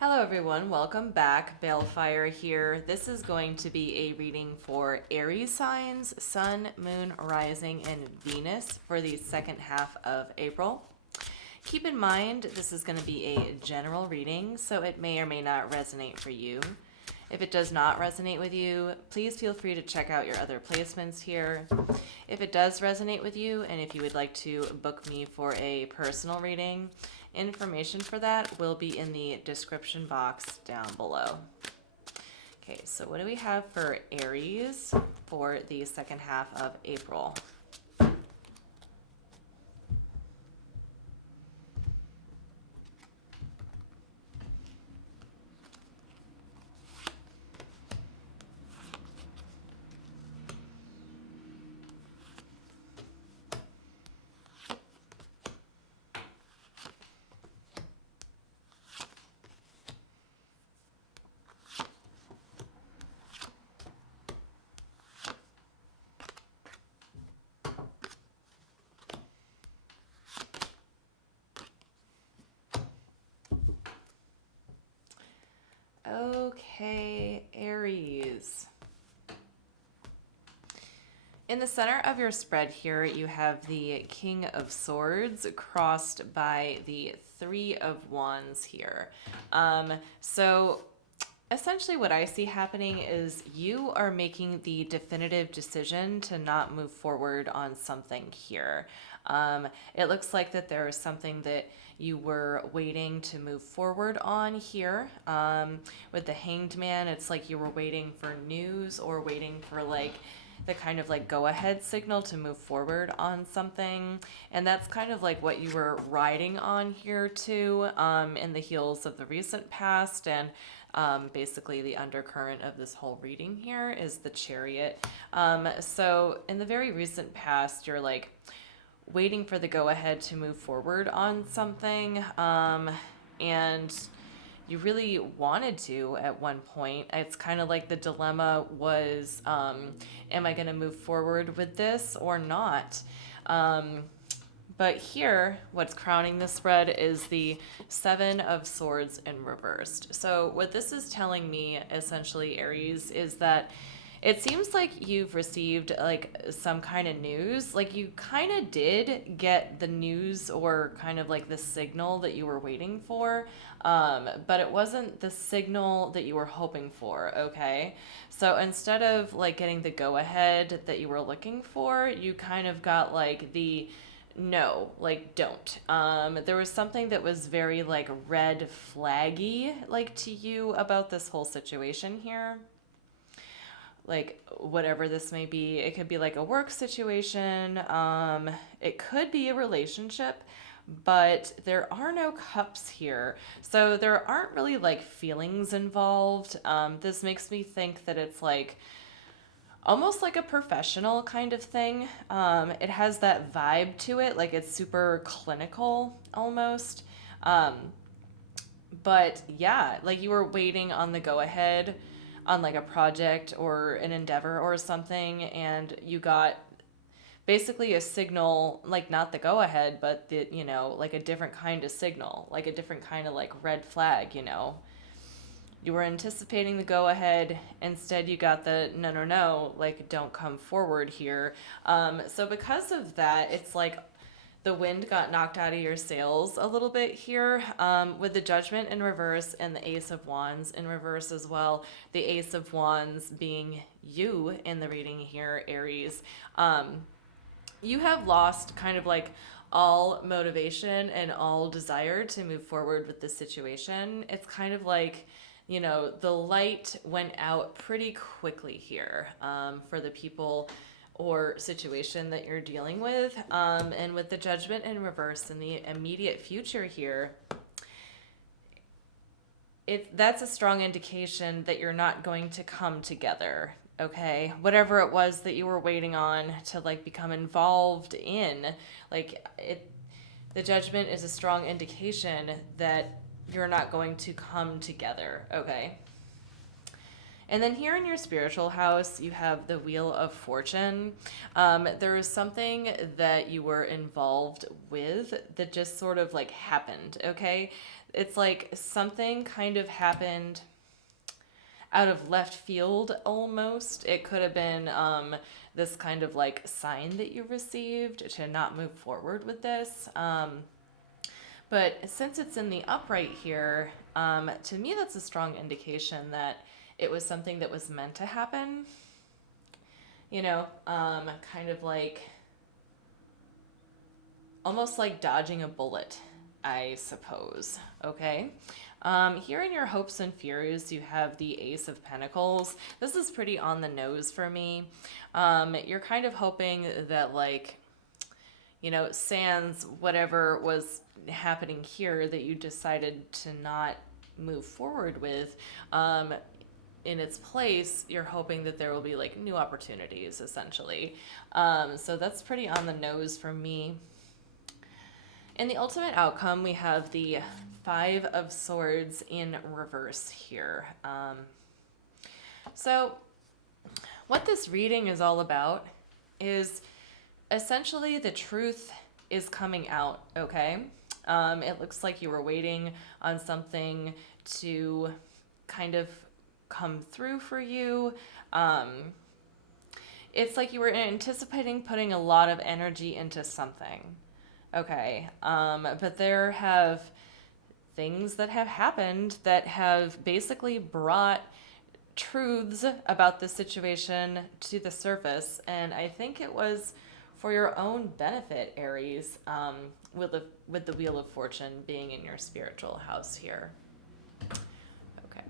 Hello everyone, welcome back. Balefire here. This is going to be a reading for Aries signs, Sun, Moon, Rising, and Venus for the second half of April. Keep in mind this is going to be a general reading, so it may or may not resonate for you. If it does not resonate with you, please feel free to check out your other placements here. If it does resonate with you, and if you would like to book me for a personal reading, information for that will be in the description box down below. Okay, so what do we have for Aries for the second half of April? Okay, Aries. In the center of your spread here, you have the King of Swords crossed by the Three of Wands here. So essentially what I see happening is you are making the definitive decision to not move forward on something here. It looks like that there is something that you were waiting to move forward on here. With the Hanged Man, it's like you were waiting for news or waiting for like the kind of like go ahead signal to move forward on something. And that's kind of like what you were riding on here too, in the heels of the recent past. And basically the undercurrent of this whole reading here is the Chariot. So in the very recent past, you're like waiting for the go ahead to move forward on something. And you really wanted to at one point. It's kind of like the dilemma was, am I going to move forward with this or not? But here, what's crowning the spread is the Seven of Swords in reversed. So what this is telling me, essentially, Aries, is that it seems like you've received like some kind of news. Like you kind of did get the news or kind of like the signal that you were waiting for, but it wasn't the signal that you were hoping for, okay? So instead of like getting the go ahead that you were looking for, you kind of got like the no, like don't. There was something that was very like red flaggy like to you about this whole situation here, like whatever this may be. It could be like a work situation, it could be a relationship, but there are no cups here, so there aren't really like feelings involved. This makes me think that it's like almost like a professional kind of thing. It has that vibe to it, like it's super clinical almost. But yeah, like you were waiting on the go ahead on like a project or an endeavor or something, and you got basically a signal, like not the go ahead, but the, like a different kind of signal, like a different kind of like red flag. You were anticipating the go ahead, instead you got the no, no, no, like don't come forward here. So because of that, it's like the wind got knocked out of your sails a little bit here, with the Judgment in reverse and the Ace of Wands in reverse as well. The Ace of Wands being you in the reading here, Aries. You have lost kind of like all motivation and all desire to move forward with this situation. It's kind of like, the light went out pretty quickly here, for the people or situation that you're dealing with. And with the Judgment in reverse in the immediate future here, that's a strong indication that you're not going to come together. Okay, whatever it was that you were waiting on to like become involved in, like the Judgment is a strong indication that you're not going to come together. Okay. And then here in your spiritual house, you have the Wheel of Fortune. There was something that you were involved with that just sort of like happened, okay? It's like something kind of happened out of left field almost. It could have been this kind of like sign that you received to not move forward with this. But since it's in the upright here, to me that's a strong indication that it was something that was meant to happen. You know, kind of like almost like dodging a bullet, I suppose. Okay. Here in your hopes and fears, you have the Ace of Pentacles. This is pretty on the nose for me. You're kind of hoping that, like, you know, sans whatever was happening here that you decided to not move forward with, in its place, you're hoping that there will be like new opportunities, essentially. So that's pretty on the nose for me. In the ultimate outcome, we have the Five of Swords in reverse here. So what this reading is all about is essentially the truth is coming out, okay? It looks like you were waiting on something to kind of come through for you. It's like you were anticipating putting a lot of energy into something, okay? But there have things that have happened that have basically brought truths about the situation to the surface, and I think it was for your own benefit, Aries, with the Wheel of Fortune being in your spiritual house here. Okay.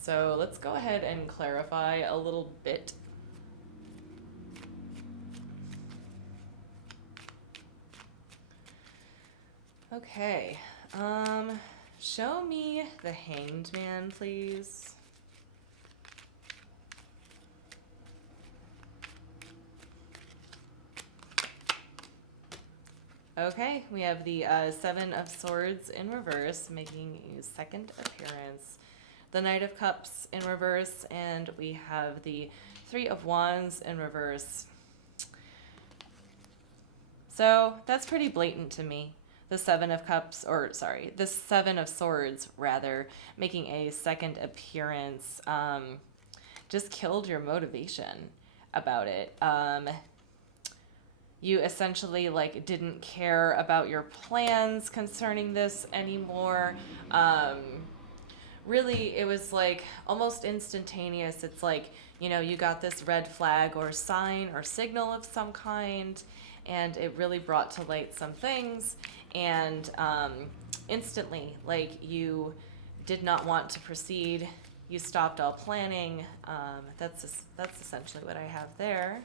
So let's go ahead and clarify a little bit. Okay. Show me the Hanged Man, please. Okay, we have the Seven of Swords in reverse, making a second appearance. The Knight of Cups in reverse, and we have the Three of Wands in reverse. So that's pretty blatant to me. The Seven of Cups, or sorry, the Seven of Swords, rather, making a second appearance, just killed your motivation about it. You essentially like didn't care about your plans concerning this anymore. Really, it was like almost instantaneous. It's like, you know, you got this red flag or sign or signal of some kind, and it really brought to light some things, and instantly, like, you did not want to proceed. You stopped all planning. That's essentially what I have there.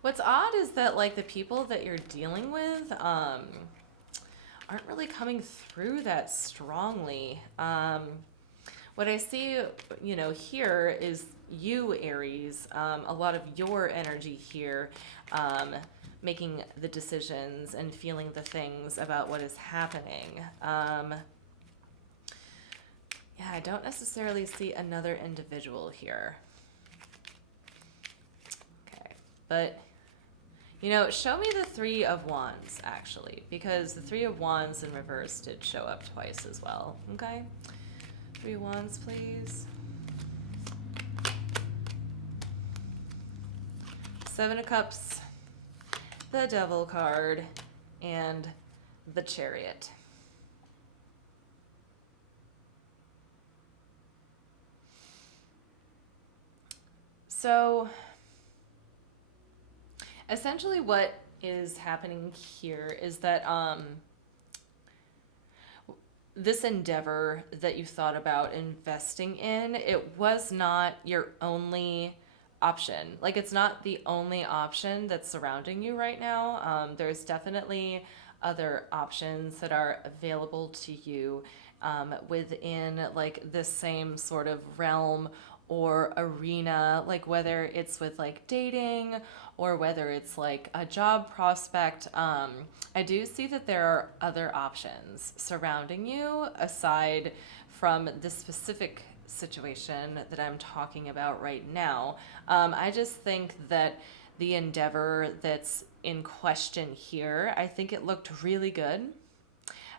What's odd is that, like, the people that you're dealing with aren't really coming through that strongly. What I see, you know, here is you, Aries, a lot of your energy here, making the decisions and feeling the things about what is happening. Yeah, I don't necessarily see another individual here. Okay, but, you know, show me the Three of Wands, actually, because the Three of Wands in reverse did show up twice as well, okay? Three of Wands, please. Seven of Cups, the Devil card, and the Chariot. So essentially what is happening here is that this endeavor that you thought about investing in, it was not your only option. Like, it's not the only option that's surrounding you right now. There's definitely other options that are available to you within like this same sort of realm or arena, like whether it's with like dating or whether it's like a job prospect. I do see that there are other options surrounding you aside from the specific situation that I'm talking about right now. I just think that the endeavor that's in question here, I think it looked really good.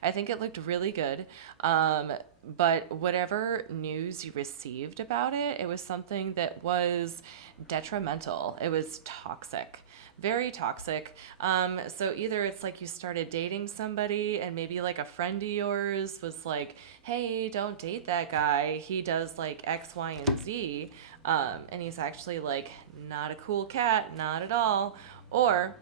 I think it looked really good. Um, but whatever news you received about it, it was something that was detrimental. It was toxic, very toxic. So either it's like you started dating somebody and maybe like a friend of yours was like, hey, don't date that guy. He does like X, Y, and Z. And he's actually like not a cool cat, not at all. Or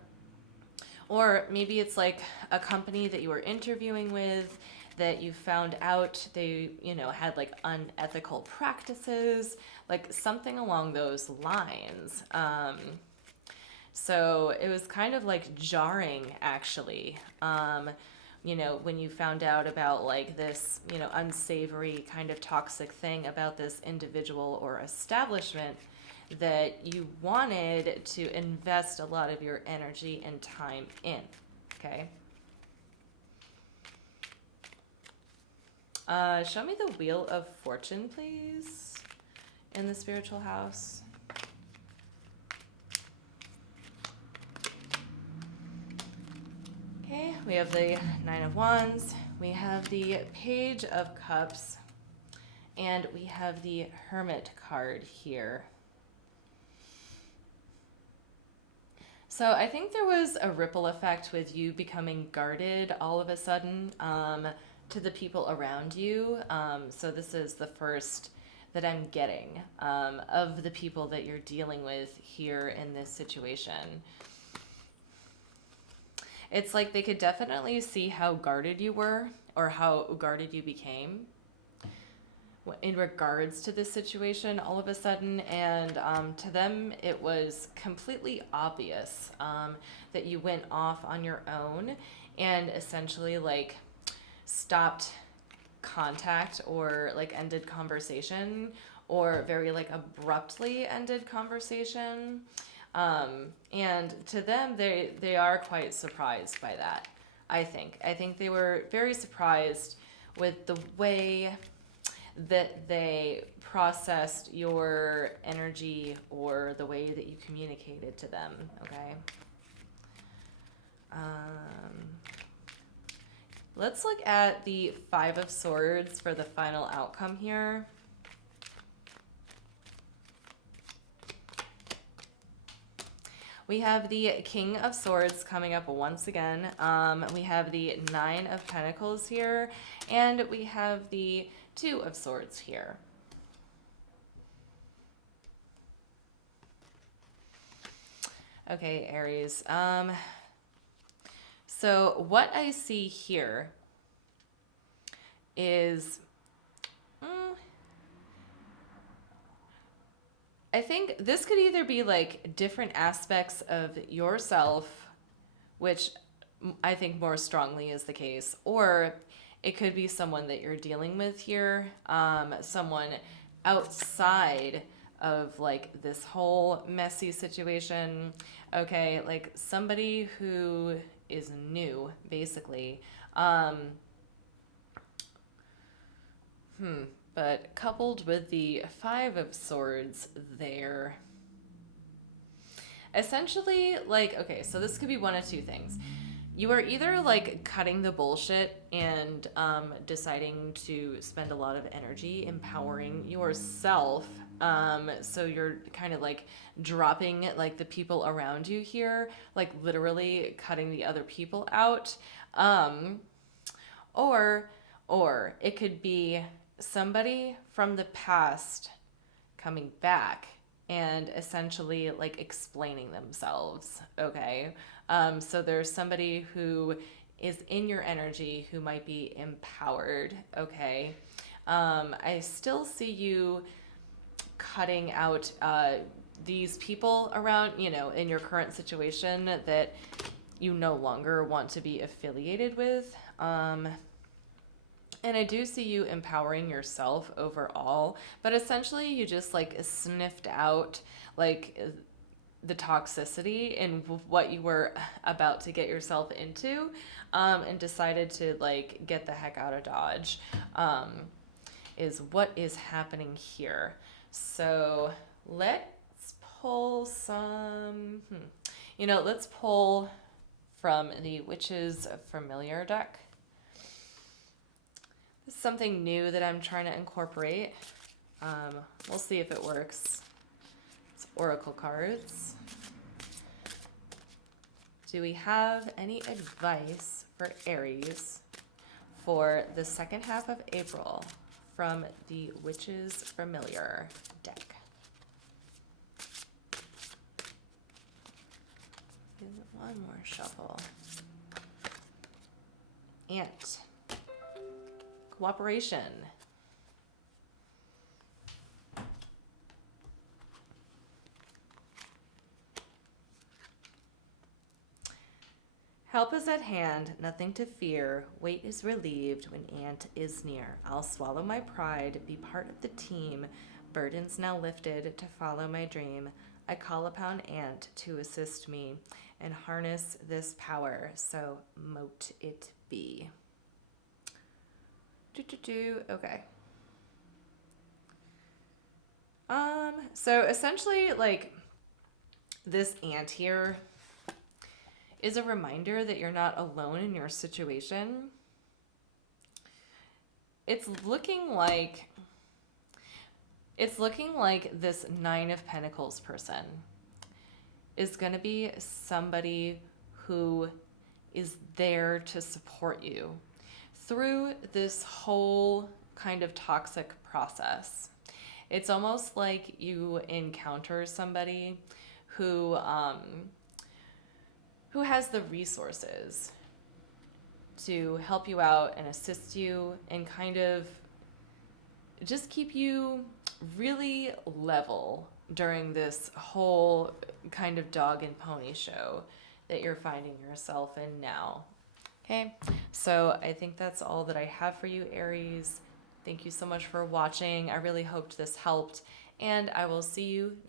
or maybe it's like a company that you were interviewing with that you found out they, had like unethical practices, like something along those lines. So it was kind of like jarring, actually. When you found out about like this, unsavory kind of toxic thing about this individual or establishment that you wanted to invest a lot of your energy and time in. Okay. Show me the Wheel of Fortune, please, in the spiritual house. Okay, we have the Nine of Wands, we have the Page of Cups, and we have the Hermit card here. So I think there was a ripple effect with you becoming guarded all of a sudden to the people around you. So this is the first that I'm getting of the people that you're dealing with here in this situation. It's like they could definitely see how guarded you were or how guarded you became in regards to this situation all of a sudden. And to them, it was completely obvious that you went off on your own and essentially like stopped contact or like ended conversation or very like abruptly ended conversation. And to them, they are quite surprised by that. I think they were very surprised with the way that they processed your energy or the way that you communicated to them. Okay. Let's look at the Five of Swords for the final outcome here. We have the King of Swords coming up once again. We have the Nine of Pentacles here, and we have the Two of Swords here. Okay, Aries. So what I see here is, I think this could either be like different aspects of yourself, which I think more strongly is the case, or it could be someone that you're dealing with here, someone outside of like this whole messy situation. Okay, like somebody who is new, basically. But coupled with the Five of Swords there, essentially, like, okay, so this could be one of two things. You are either like cutting the bullshit and deciding to spend a lot of energy empowering yourself. So you're kind of like dropping like the people around you here, like literally cutting the other people out. Or it could be somebody from the past coming back and essentially like explaining themselves. Okay. So there's somebody who is in your energy who might be empowered. Okay. I still see you cutting out these people around, in your current situation that you no longer want to be affiliated with. And I do see you empowering yourself overall, but essentially you just like sniffed out like the toxicity and what you were about to get yourself into, and decided to like get the heck out of Dodge, is what is happening here. So let's pull some, let's pull from the Witch's Familiar deck. This is something new that I'm trying to incorporate. We'll see if it works. It's oracle cards. Do we have any advice for Aries for the second half of April from the Witch's Familiar deck? One more shuffle. Ant. Cooperation. Help is at hand, nothing to fear. Weight is relieved when Ant is near. I'll swallow my pride, be part of the team. Burdens now lifted to follow my dream. I call upon Ant to assist me and harness this power, so mote it be. Okay. So essentially, like, this ant here is a reminder that you're not alone in your situation. It's looking like this Nine of Pentacles person is going to be somebody who is there to support you through this whole kind of toxic process. It's almost like you encounter somebody who has the resources to help you out and assist you and kind of just keep you really level during this whole kind of dog and pony show that you're finding yourself in now. Okay, so I think that's all that I have for you, Aries. Thank you so much for watching. I really hoped this helped, and I will see you